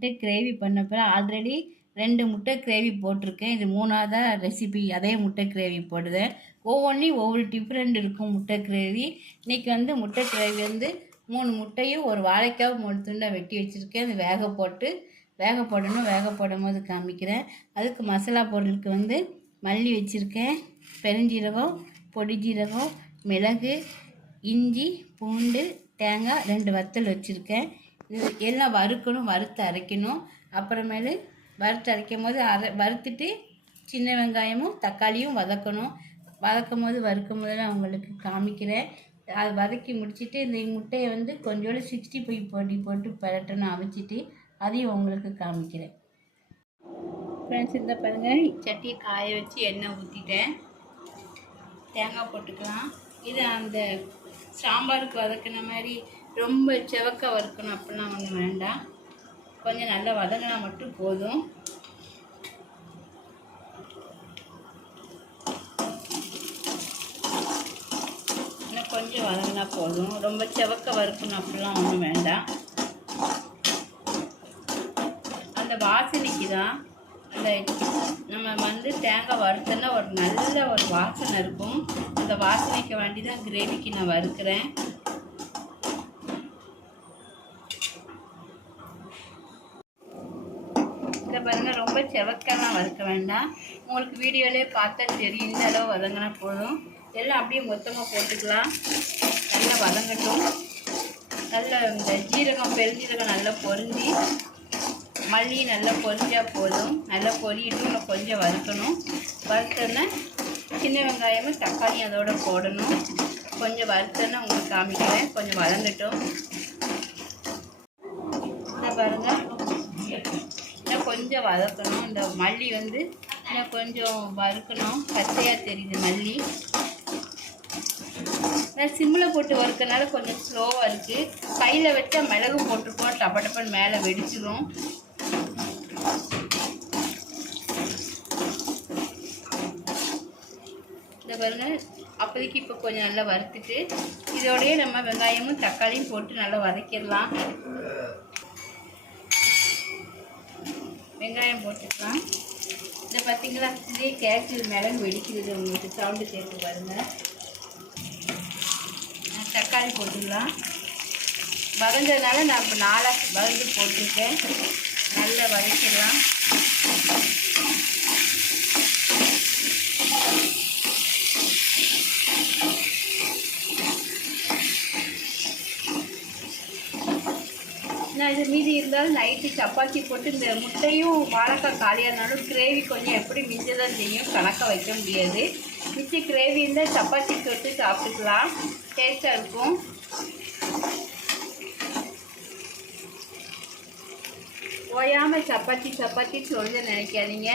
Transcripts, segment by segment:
முட்டை கிரேவி பண்ணப்போ ஆல்ரெடி ரெண்டு முட்டை கிரேவி போட்டிருக்கேன். இது மூணாவதாக ரெசிபி அதே முட்டை கிரேவி போடுதேன் ஒவ்வொன்றையும் ஒவ்வொரு டிஃப்ரெண்ட் இருக்கும் முட்டை கிரேவி. இன்றைக்கி வந்து முட்டை கிரேவி வந்து மூணு முட்டையும் ஒரு வாழைக்காய் மூணு துண்டை வெட்டி வச்சுருக்கேன். அது வேக போட்டு வேக போடணும். வேக போடும் போது காமிக்கிறேன். அதுக்கு மசாலா பொருளுக்கு வந்து மல்லி வச்சுருக்கேன். பெருஞ்சீரகம் பொடி ஜீரகம் மிளகு இஞ்சி பூண்டு தேங்காய் ரெண்டு வத்தல் வச்சுருக்கேன். எல்லாம் வறுக்கணும் வறுத்து அரைக்கணும். அப்புறமேலு வறுத்து அரைக்கும் போது அரை வறுத்துட்டு சின்ன வெங்காயமும் தக்காளியும் வதக்கணும். வதக்கும் போது வறுக்கும் போது நான் உங்களுக்கு காமிக்கிறேன். அது வதக்கி முடிச்சிட்டு இந்த முட்டையை வந்து கொஞ்சோண்டு சிக்ஸ்டி ஃபைவ் பொடி போட்டு பரட்டணும் அவிச்சிட்டு அதையும் உங்களுக்கு காமிக்கிறேன். ஃப்ரெண்ட்ஸ் இந்த பாருங்கள் சட்டியை காய வச்சு எண்ணெய் ஊற்றிட்டேன் தேங்காய் போட்டுக்கலாம். இது அந்த சாம்பாருக்கு வதக்கின மாதிரி ரொம்ப செவக்க வறுக்கணும் அப்படிலாம் ஒன்றும் வேண்டாம். கொஞ்சம் நல்லா வதங்கினா மட்டும் போதும். இன்னும் கொஞ்சம் வதங்கினா போதும். ரொம்ப செவக்க வறுக்கணும் அப்படிலாம் ஒன்றும் வேண்டாம். அந்த வாசனைக்கு தான் அந்த நம்ம வந்து தேங்காய் வறுத்தோன்னா ஒரு நல்ல ஒரு வாசனை இருக்கும். அந்த வாசனைக்கு வேண்டி தான் கிரேவிக்கு நான் வறுக்கிறேன் இதை பாருங்கள் ரொம்ப செவக்கெல்லாம் வறுக்க வேண்டாம். உங்களுக்கு வீடியோலே பார்த்தா தெரியும். இந்த அளவு வதங்கினா போதும். எல்லாம் அப்படியே மொத்தமாக போட்டுக்கலாம். நல்லா வதங்கட்டும். நல்ல இந்த ஜீரகம் பெருஞ்சீரகம் நல்லா பொரிஞ்சு மல்லி நல்லா பொரிஞ்சா போதும். நல்லா பொரியிட்டு இன்னும் கொஞ்சம் வறுக்கணும். வறுத்தோன்னே சின்ன வெங்காயமும் தக்காளியும் அதோட போடணும். கொஞ்சம் வறுத்தோன்னே உங்களுக்கு காமிக்கிறேன். கொஞ்சம் வதங்கட்டும். பாருங்கள் கொஞ்சம் வதக்கணும். இந்த மல்லி வந்து இன்னும் கொஞ்சம் வறுக்கணும். பச்சையாக தெரியுது மல்லி. நான் சிம்மில் போட்டு வறுக்கனால கொஞ்சம் ஸ்லோவாக இருக்குது கையில் வச்சா மிளகு போட்டிருக்கோம் டப்ப டப்பன் மேலே வெடிச்சிடும் இந்த பாருங்க அப்போதைக்கு இப்போ கொஞ்சம் நல்லா வறுத்துட்டு இதோடயே நம்ம வெங்காயமும் தக்காளியும் போட்டு நல்லா வதக்கிடலாம். வெங்காயம் போட்டுக்கலாம். இந்த பார்த்தீங்களா இதே கேக்கு மிளகு வெடிக்கிறது உங்களுக்கு சவுண்டு சேர்த்து பாருங்கள் தக்காளி போட்டுக்கலாம். வதஞ்சதுனால நான் இப்போ நாளாக வதந்து போட்டிருக்கேன். நல்லா வதக்கிடலாம். மீதி இருந்தாலும் நைட்டு சப்பாத்தி போட்டு இந்த முட்டையும் வாழைக்காய் காலியானாலும் கிரேவி கொஞ்சம் எப்படி மிஞ்சதான் செய்யும் கணக்காக வைக்க முடியாது. மிச்ச கிரேவி இருந்தால் சப்பாத்தி தொட்டு சாப்பிட்டுக்கலாம். டேஸ்ட்டாக இருக்கும். ஓயாமல் சப்பாத்தி சப்பாத்தி சொல்ல நினைக்காதீங்க.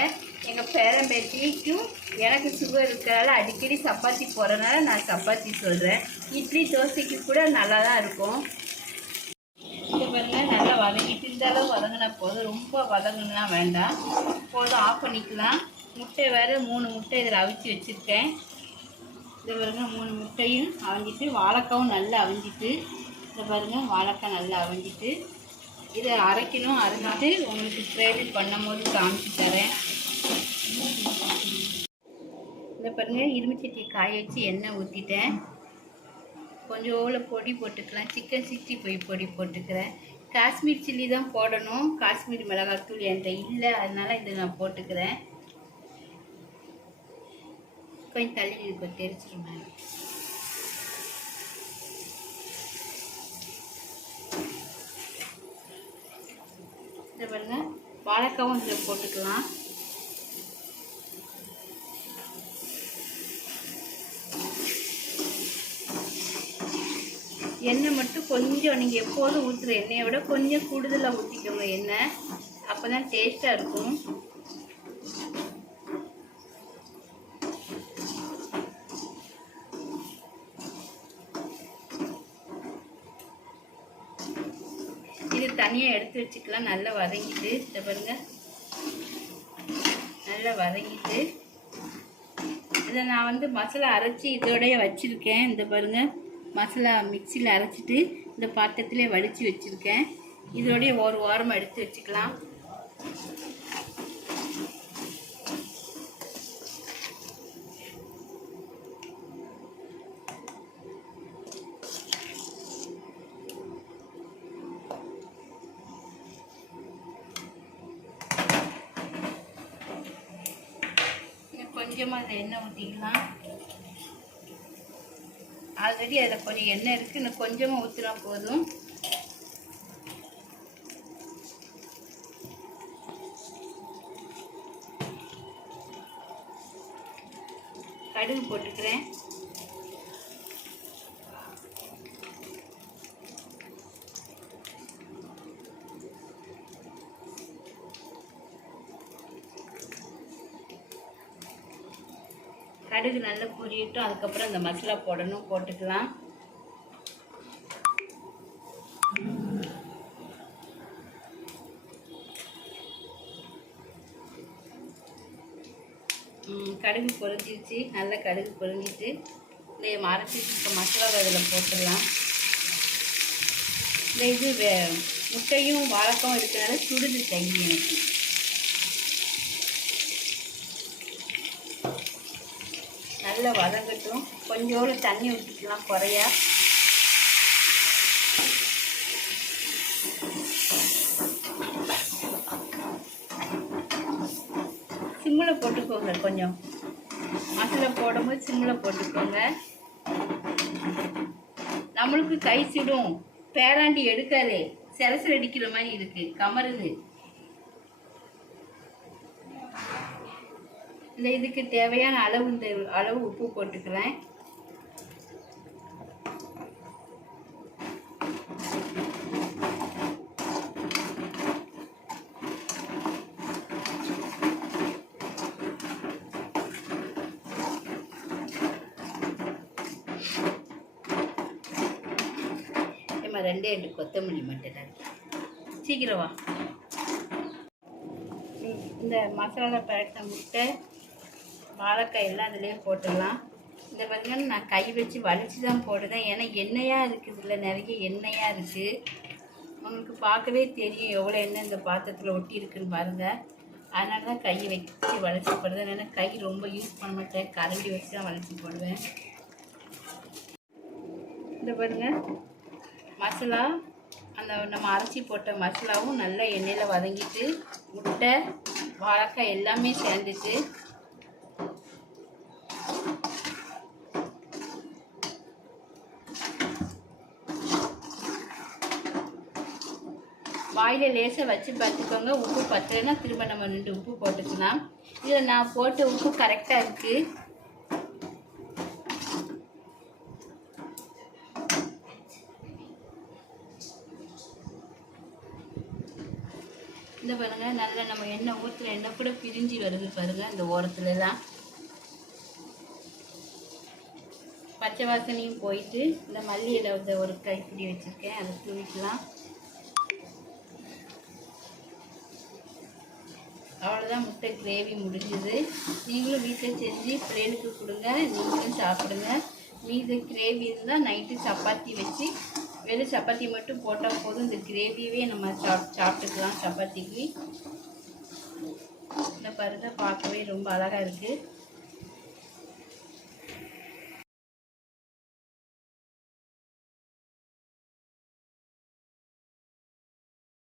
எங்கள் பேரம்பேட்டிக்கும் எனக்கு சுகர் இருக்கிறதால அடிக்கடி சப்பாத்தி போகிறனால நான் சப்பாத்தி சொல்கிறேன் இட்லி தோசைக்கு கூட நல்லா தான் இருக்கும். பாருங்கள் நல்லா வதங்கிட்டு இந்த அளவு வதங்கினா போதும். ரொம்ப வதங்கினா வேண்டாம். போதும் ஆஃப் பண்ணிக்கலாம். முட்டை வேறு மூணு முட்டை இதில் அவிச்சு வச்சுருக்கேன். இது பாருங்கள் மூணு முட்டையும் அவிஞ்சிட்டு வாழைக்காவும் நல்லா அவிஞ்சிட்டு இதை பாருங்கள் வாழைக்காய் நல்லா அவிஞ்சிட்டு இதை அரைக்கணும் அரைஞ்சிட்டு உங்களுக்கு கிரேவி பண்ணும் போது காமிச்சு தரேன். இந்த பாருங்கள் இரும்புச்சட்டி காய வச்சு எண்ணெய் ஊற்றிட்டேன் கொஞ்சம் பொடி போட்டுக்கலாம். சிக்கன் சிக்ஸ்டி ஃபைவ் பொடி போட்டுக்கிறேன். காஷ்மீர் சில்லி தான் போடணும். காஷ்மீர் மிளகாத்தூள் என்கிட்ட இல்லை. அதனால் இதை நான் போட்டுக்கிறேன். கொஞ்சம் தள்ளி இப்போ தெரிச்சிரும்? இதை பாருங்கள் வாழைக்காவும் இதில் போட்டுக்கலாம். எண்ணெய் மட்டும் கொஞ்சம் நீங்கள் எப்போதும் ஊற்றுற எண்ணெயை விட கொஞ்சம் கூடுதலாக ஊற்றிக்கோங்க எண்ணெய். அப்போ தான் டேஸ்ட்டாக இருக்கும். இது தனியாக எடுத்து வச்சுக்கலாம். நல்லா வதங்கிட்டு இதை பாருங்கள் நல்லா வதங்கிட்டு. இதை நான் வந்து மசாலா அரைச்சி இதோடய வச்சுருக்கேன். இந்த பாருங்கள் மசாலா மிக்சியில் அரைச்சிட்டு இந்த பாத்திரத்திலே வடித்து வச்சுருக்கேன். இதோடய ஒரு வாரம் எடுத்து வச்சுக்கலாம். இன்னும் கொஞ்சமாக அதை எண்ணெய் ஊற்றிக்கலாம் ஆல்ரெடி அதில் கொஞ்சம் எண்ணெய் இருக்குது இன்னும் கொஞ்சமாக ஊற்றினா போதும். கடுகு போட்டுக்கிறேன். கடுகு நல்லா பொரியட்டும் அதுக்கப்புறம் இந்த மசாலா போடணும் போட்டுக்கலாம். கடுகு பொரிஞ்சிருச்சு நல்லா கடுகு பொரிஞ்சிட்டு இந்த மரத்துக்கு இருக்க மசாலாவை இதில் போட்டுடலாம். இந்த இது வே- முட்டையும் வாழைக்காவும் இருக்கிறனால சுடுது தங்கி எனக்கு. நல்லா வதங்கட்டும். கொஞ்சோடு தண்ணி ஊற்றிக்கலாம் குறையா. சிம்மில் போட்டுக்கோங்க கொஞ்சம். மசாலா போடும்போது சிம்மில் போட்டுக்கோங்க. நம்மளுக்கு கை சுடும். பேராண்டி எடுக்காது. செலசல் அடிக்கிற மாதிரி இருக்குது கமருது. இந்த இதுக்கு தேவையான அளவு இந்த அளவு உப்பு போட்டுக்கிறேன். ஏம்மா ரெண்டே ரெண்டு கொத்தமல்லி மட்டும் தான் சீக்கிரம் வா. இந்த மசாலா பேட்ட முட்டை வாழைக்காய் எல்லாம் அதிலே போட்டுடலாம். இந்த பார்த்திங்கன்னா நான் கை வச்சு வலிச்சு தான் போடுறேன். ஏன்னா எண்ணெயாக இருக்குது இதில் நிறைய எண்ணெயாக இருக்குது உங்களுக்கு பார்க்கவே தெரியும் எவ்வளோ எண்ணெய் இந்த பாத்திரத்தில் ஒட்டி இருக்குன்னு பாருங்கள் அதனால தான் கை வச்சு வளைச்சி போடுறேன். ஏன்னா கை ரொம்ப யூஸ் பண்ண மாட்டேன். கரண்டி வச்சு தான் வளைச்சி போடுவேன். இந்த பாருங்க மசாலா அந்த நம்ம அரைச்சி போட்ட மசாலாவும் நல்லா எண்ணெயில் வதங்கிட்டு முட்டை வாழைக்காய் எல்லாமே சேர்ந்துட்டு வாயில் லேசாக வச்சு பார்த்துக்கோங்க. உப்பு பத்தலைன்னா திரும்ப நம்ம ரெண்டு உப்பு போட்டுக்கலாம். இதில் நான் போட்ட உப்பு கரெக்டாக இருக்குது இந்த பாருங்க நல்லா நம்ம எண்ணெய் ஊற்றுல எண்ணெய் கூட பிரிஞ்சு வருது பாருங்க இந்த ஓரத்துலலாம். பச்சை வாசனையும் போயிட்டு இந்த மல்லி இலை ஒரு கைப்பிடி வச்சுருக்கேன் அதை தூவிக்கலாம். அவ்வளோதான் முட்டை கிரேவி முடிஞ்சுது. நீங்களும் வீட்டில் செஞ்சு பிள்ளைகளுக்கு கொடுங்க. நீங்களும் சாப்பிடுங்க. மீது கிரேவி இருந்தால் நைட்டு சப்பாத்தி வச்சு வெறும் சப்பாத்தி மட்டும் போட்டால் போதும். இந்த கிரேவியவே நம்ம சாப் சாப்பிட்டுக்கலாம் சப்பாத்திக்கு. இந்த பருத்தை பார்க்கவே ரொம்ப அழகாக இருக்குது